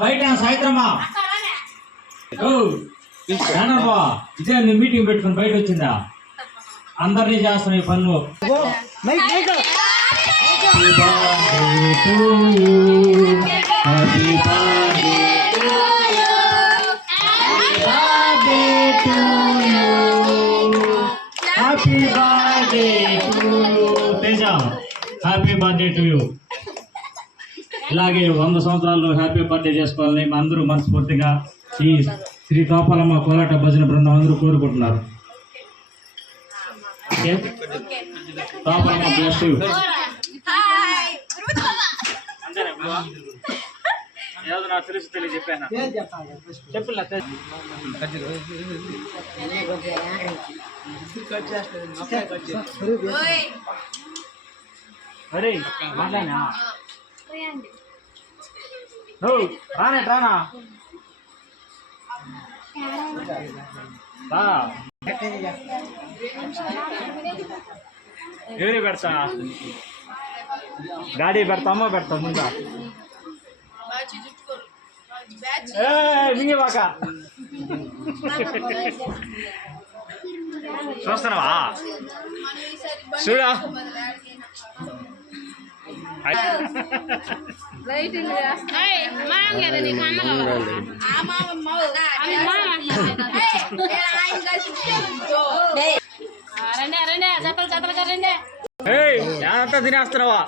బయట సాయంత్రమా ఇదే నీ మీటింగ్ పెట్టుకుని బయట వచ్చిందా అందరినీ చేస్తున్నాయి పనులు Teja happy birthday to you. ఇలాగే 100 సంవత్సరాలు హ్యాపీ బర్త్డే చేసుకోవాలని అందరూ మనస్ఫూర్తిగా ఈ శ్రీ తోపాలమ్మ కోలాట భజన బృందం అందరూ కోరుకుంటున్నారు. తోపాలమ్మ బ్లెస్ యూ. నాకు తెలిసి తెలియ చెప్పాను చెప్పులా అరే మాట్లాడినా రానే రానా ఎవరి పెడతా గాడి పెడతామో పెడతాం ముందా మింగివాక చూస్తున్నావా చూడా అంతా తినేస్తున్నావా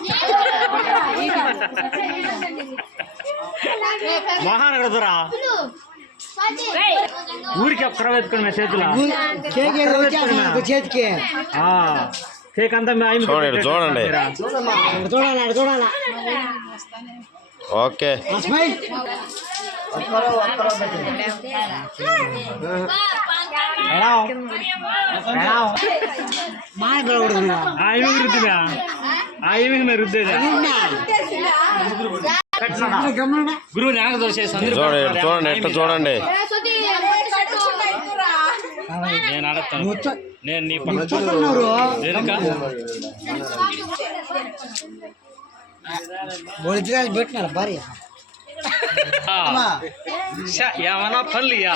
మహానగరదురా ఊరికి ఒక్కర ఎత్తుకున్నా చేతిలో చేతికి కేక్ అంతా చూడండి చూడాలి చూడాలా ఓకే రుద్దేదా గురువు చూడండి ఎట్లా చూడండి నేను అడుగుతాను నేను నీ పెట్టినారు భార్య ఏమన్నా పనులుయా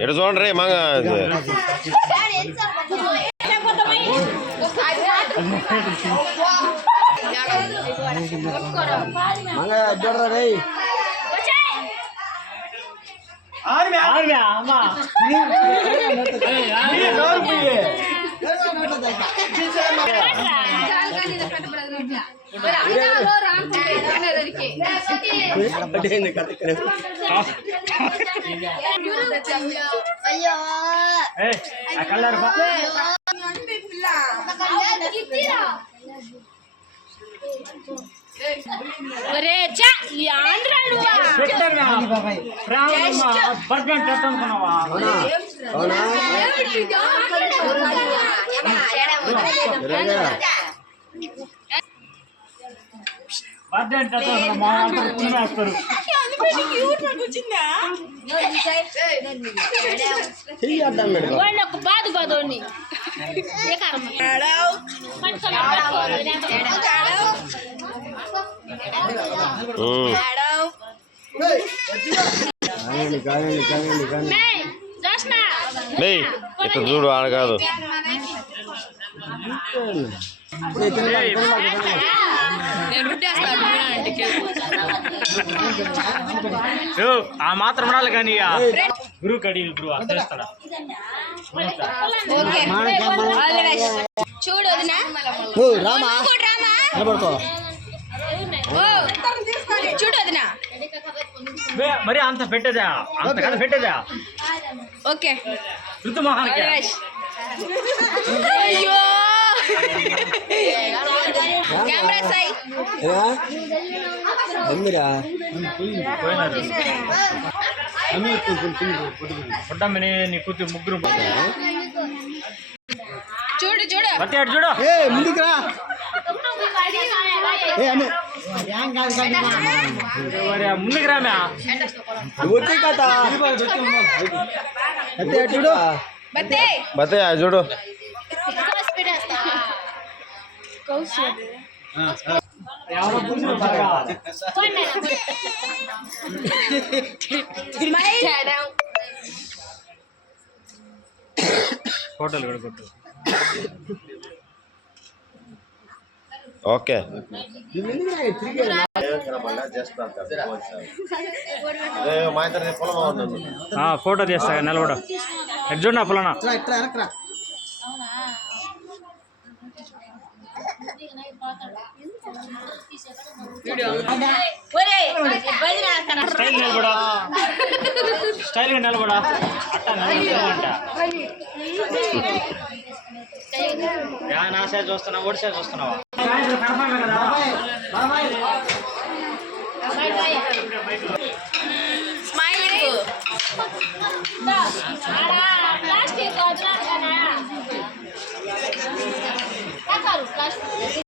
ఎటు చూడండి రే మంగ బాదు బాదోని ఇట్లా చూడు ఆడ కాదు ఆ మాత్రం ఉండాలి కానీ గురువు కడి గురువు చేస్తాడా చూడు రామా చూడు వదినా మరి అంత పెట్టేదా అంత కదా పెట్టేదా ఓకే ఋతుమోహన్కి అయ్యో కెమెరా సై పుట్టమ్మని నీ కూతురు ముగ్గురు చూడు చూడు బతియాడు చూడు ముందుకు రా ముందుకు రామా చూడు బతే బతే చూడు ఫోటోలు కూడా కొట్టు ఓకే ఫోటో తీస్తా నిలబడ చూడు నా పొలనా స్టైల్ నిలబడా స్టైల్గా నిలబడా అట్టా నిలబడంట నా సైజ్ చూస్తున్నావా ఓడి సైజ్ చూస్తున్నావా స్మైల్